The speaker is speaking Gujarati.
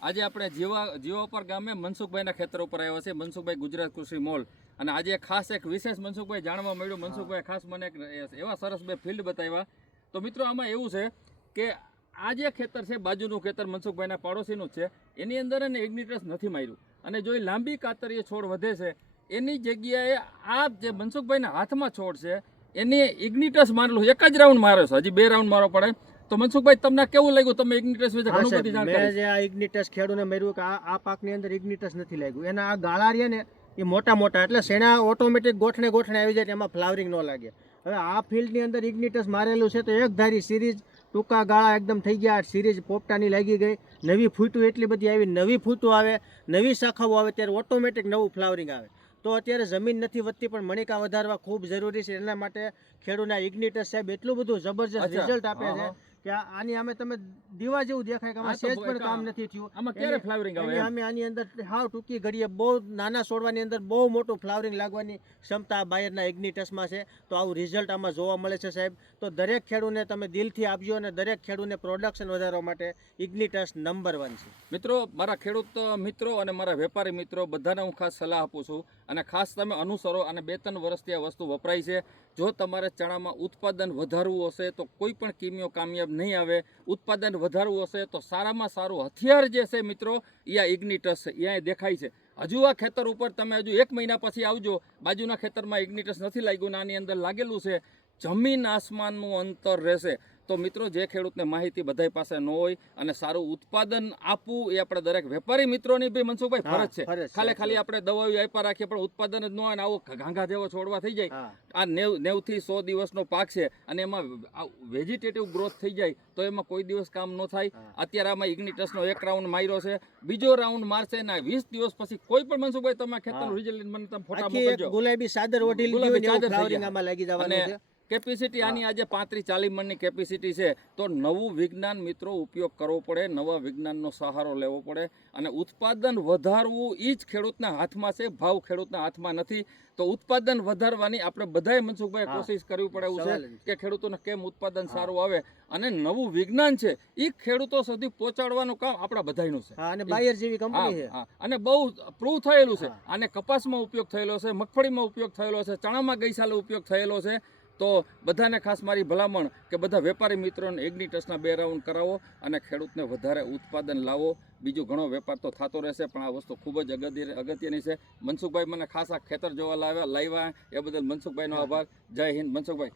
આજે આપણે જીવાપર ગામે મનસુખભાઈના ખેતર ઉપર આવ્યા છે. મનસુખભાઈ ગુજરાત કૃષિ મોલ, અને આજે ખાસ એક વિશેષ મનસુખભાઈ જાણવા મળ્યું. મનસુખભાઈ ખાસ મને એવા સરસ બે ફિલ્ડ બતાવ્યા. તો મિત્રો આમાં એવું છે કે આ જે ખેતર છે બાજુનું ખેતર મનસુખભાઈના પાડોશીનું જ છે, એની અંદર એને ઇગ્નિટસ નથી માર્યું, અને જો એ લાંબી કાતરીએ છોડ વધે છે એની જગ્યાએ આ જે મનસુખભાઈના હાથમાં છોડ છે એની ઇગ્નિટસ મારેલું, એક જ રાઉન્ડ માર્યો છે, હજી 2 રાઉન્ડ મારવો પડે. તો મનસુખભાઈ તમને કેવું લાગ્યું? તમે ઇગ્નિટસ વિશે ઘણું બધી જાણકારી. મેં જે આ ઇગ્નિટસ ખેડૂને મેળવ્યું કે આ પાકની અંદર ઇગ્નિટસ નથી લાગ્યું. એના આ ગાળા રહ્યા ને એ મોટા મોટા, એટલે શેણા ઓટોમેટિક ગોઠણે આવી જાય, એમાં ફ્લાવરિંગ ન લાગે. હવે આ ફિલ્ડની અંદર ઇગ્નિટસ મારેલું છે તો એક ધારી સિરીઝ ટૂંકા ગાળા એકદમ થઈ ગયા, સિરીઝ પોપટાની લાગી ગઈ, નવી ફૂટું એટલી બધી આવી, નવી ફૂટું આવે, નવી શાખાઓ આવે ત્યારે ઓટોમેટિક નવું ફ્લાવરિંગ આવે. તો અત્યારે જમીન નથી વધતી પણ મણિકા વધારવા ખૂબ જરૂરી છે. એના માટે ખેડૂતના ઇગ્નિટસ સાહેબ એટલું બધું જબરજસ્ત રિઝલ્ટ આપે છે કે આની અમે તમે દીવા જેવું દેખાય કે આમાં સેજ પણ કામ નથી થયું. આમાં ક્યારે ફ્લાવરિંગ આવે? આની અંદર હાવ ટૂંકી ઘડીએ બહુ નાના છોડવાની અંદર બહુ મોટું ફ્લાવરિંગ લાગવાની ક્ષમતા બાયરના ઇગ્નિટસમાં છે. તો આવું રિઝલ્ટ આમાં જોવા મળે છે સાહેબ. તો દરેક ખેડૂતને તમે દિલથી આપજો, અને દરેક ખેડૂતને પ્રોડક્શન વધારવા માટે ઇગ્નિટસ નંબર 1 છે. મિત્રો, મારા ખેડૂત મિત્રો અને મારા વેપારી મિત્રો બધાને હું ખાસ સલાહ આપું છું, અને ખાસ તમે અનુસરો. અને 2-3 વર્ષથી આ વસ્તુ વપરાય છે. જો તમારે ચણામાં ઉત્પાદન વધારવું હશે તો કોઈ પણ કિમિયો કામયાબ નહીં આવે. ઉત્પાદન વધારવું હશે તો સારામાં સારું હથિયાર જે છે મિત્રો એ આ ઇગ્નિટસ છે. અહીંયા દેખાય છે. હજુ આ ખેતર ઉપર તમે હજુ 1 મહિના પછી આવજો, બાજુના ખેતરમાં ઇગ્નિટસ નથી લાગ્યું ને આની અંદર લાગેલું છે. જમીન આસમાનનું અંતર રહેશે. તો મિત્રો, જે ખેડૂતને માહિતી બધાય પાસે ન હોય અને સારું ઉત્પાદન આપવું એ આપણે દરેક વેપારી મિત્રોની ભાઈ મનસુખભાઈ ફરજ છે. ખાલી આપણે દવાઓ આપ્યા રાખીએ પણ ઉત્પાદન જ ન હોય ને આવો ઘાંઘા જેવો છોડવા થઈ જાય. આ 90 થી 100 દિવસનો પાક છે અને એમાં વેજીટેટિવ ગ્રોથ થઈ જાય તો એમાં કોઈ દિવસ કામ ન થાય. અત્યારે આમાં ઇગ્નિટસનો 1 રાઉન્ડ માર્યો છે, બીજો રાઉન્ડ મારશે ને 20 દિવસ પછી કોઈ પણ મનસુખભાઈ તમે ખેતરનું રિઝલ્ટ મને તમે ફોટા મોકલજો. ગુલાબી ચાદર ઓઢી લીધી ફ્લાવરિંગ આમાં લાગી જવાનું છે. કેપેસિટી આની આજે 35-40 મણની કેપેસિટી છે. તો નવું વિજ્ઞાન મિત્રો ઉપયોગ કરવો પડે, નવા વિજ્ઞાનનો સહારો લેવો પડે, અને ઉત્પાદન વધારવું એ જ ખેડૂતના હાથમાં છે, ભાવ ખેડૂતના હાથમાં નથી. તો ઉત્પાદન વધારવાની આપણે બધાએ મનસુખભાઈ કોશિશ કરવી પડે એવું છે કે ખેડૂતોને કેમ ઉત્પાદન સારું આવે, અને નવું વિજ્ઞાન છે એ ખેડૂતો સુધી પહોંચાડવાનું કામ આપણા બધાનું છે. અને બાયર જેવી કંપની છે અને બહુ પ્રૂવ થયેલું છે. આને કપાસમાં ઉપયોગ થયેલો છે, મગફળીમાં ઉપયોગ થયેલો છે, ચણામાં ગઈ સાલે ઉપયોગ થયેલો છે. તો બધાને ખાસ મારી ભલામણ કે બધા વેપારી મિત્રોને ઇગ્નિટસના 2 રાઉન્ડ કરાવો અને ખેડૂતને વધારે ઉત્પાદન લાવો. બીજું ઘણો વેપાર તો થતો રહેશે પણ આ વસ્તુ ખૂબ જ અગત્યની છે. મનસુખભાઈ મને ખાસ આ ખેતર જોવા લાવ્યા એ બદલ મનસુખભાઈનો આભાર. જય હિન્દ મનસુખભાઈ.